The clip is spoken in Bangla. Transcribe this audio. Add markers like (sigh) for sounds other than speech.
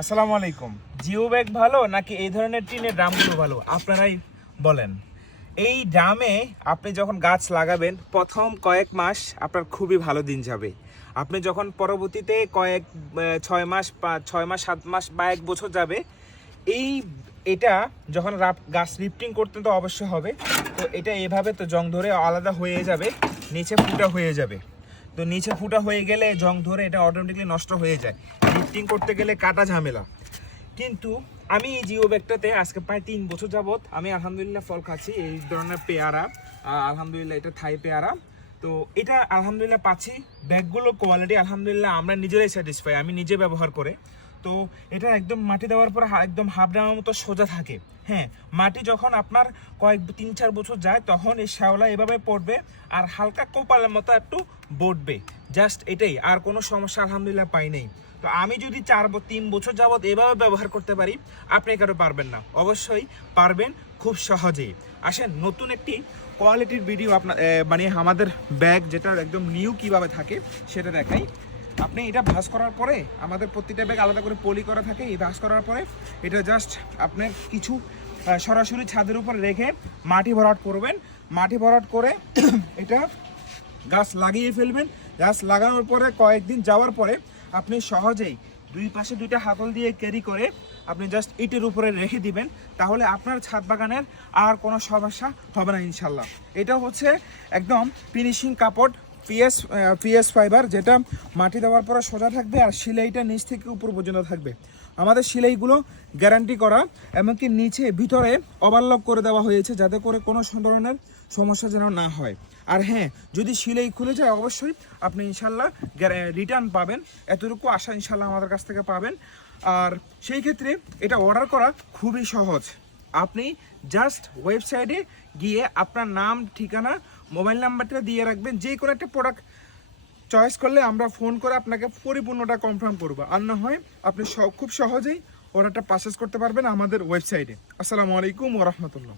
আসসালামু আলাইকুম। জিও ব্যাগ ভালো নাকি এই ধরনের টিনের ড্রামগুলো ভালো? আপনারাই বলেন। এই ড্রামে আপনি যখন গাছ লাগাবেন, প্রথম কয়েক মাস আপনার খুবই ভালো দিন যাবে। আপনি যখন পরবর্তীতে কয়েক ছয় মাস ছয় মাস, সাত মাস বা এক বছর যাবে, এই এটা যখন গাছ লিফটিং করতে তো অবশ্যই হবে, তো এটা এভাবে তো জং ধরে আলাদা হয়ে যাবে, নিচে ফুটা হয়ে যাবে। তো নিচে ফুটা হয়ে গেলে, জং ধরে এটা অটোমেটিকলি নষ্ট হয়ে যায়। লিফটিং করতে গেলে কাটা ঝামেলা। কিন্তু আমি এই জিও ব্যাগটাতে আজকে প্রায় তিন বছর যাবৎ আমি আলহামদুলিল্লাহ ফল খাচ্ছি, এই ধরনের পেয়ারা। আলহামদুলিল্লাহ এটা থাই পেয়ারা। তো এটা আলহামদুলিল্লাহ পাচ্ছি, ব্যাগগুলোর কোয়ালিটি আলহামদুলিল্লাহ আমরা নিজেরাই স্যাটিসফাই আমি নিজে ব্যবহার করে। তো এটা একদম মাটি দেওয়ার পর একদম হাফ ড্রামের মতো সোজা থাকে। হ্যাঁ মাটি যখন আপনার কয়েক তিন চার বছর যায়, তখন এই শ্যাওলা এভাবে পড়বে আর হালকা কোপালের মতো একটু বটবে। জাস্ট এটাই, আর কোনো সমস্যা আলহামদুলিল্লাহ পাই নেই। তো আমি যদি চার তিন বছর যাবত এভাবে ব্যবহার করতে পারি, আপনি কেন পারবেন না। অবশ্যই পারবেন খুব সহজেই। আসেন, নতুন একটি কোয়ালিটির ভিডিও আপনার মানে আমাদের ব্যাগ যেটা একদম নিউ কীভাবে থাকে, সেটা দেখাই। আপনি এটা ভাঁজ করার পরে, আমাদের প্রতিটা ব্যাগ আলাদা করে পলি করা থাকে, এই ভাঁজ করার পরে এটা জাস্ট আপনার কিছু সরাসরি ছাদের উপর রেখে মাটি ভরাট করবেন। মাটি ভরাট করে (coughs) এটা গাছ লাগিয়ে ফেলবেন। গাছ লাগানোর পরে কয়েকদিন যাওয়ার পরে আপনি সহজেই দুই পাশে দুইটা হাতল দিয়ে ক্যারি করে আপনি জাস্ট ইটের উপরে রেখে দিবেন। তাহলে আপনার ছাদ বাগানের আর কোনো সমস্যা হবে না ইনশাল্লাহ। এটা হচ্ছে একদম ফিনিশিং কাপড়। পিএস পিএস ফাইবার যেটা মাটি দেওয়ার পরে সোজা থাকবে আর সিলাইটা নিচ থেকে উপর পর্যন্ত থাকবে। আমাদের সিলাইগুলো গ্যারান্টি করা এমনকি নিচে, ভিতরে ওভারলক করে দেওয়া হয়েছে যাতে করে কোনো ধরনের সমস্যা যেন না হয়। আর হ্যাঁ যদি সিলাই খুলে যায় অবশ্যই আপনি ইনশাল্লাহ রিটার্ন পাবেন। এতটুকু আশা ইনশাল্লাহ আমাদের কাছ থেকে পাবেন। আর সেই ক্ষেত্রে এটা অর্ডার করা খুবই সহজ। আপনি জাস্ট ওয়েবসাইটে গিয়ে আপনার নাম, ঠিকানা মোবাইল নাম্বারটা দিয়ে রাখবেন, যে কোনো একটা প্রোডাক্ট চয়েস করলে আমরা ফোন করে আপনাকে পরিপূর্ণটা কনফার্ম করব। আর না হয় আপনি খুব সহজেই অর্ডারটা পারচেস করতে পারবেন আমাদের ওয়েবসাইটে আসসালামু আলাইকুম ওরহমতুল্লাহ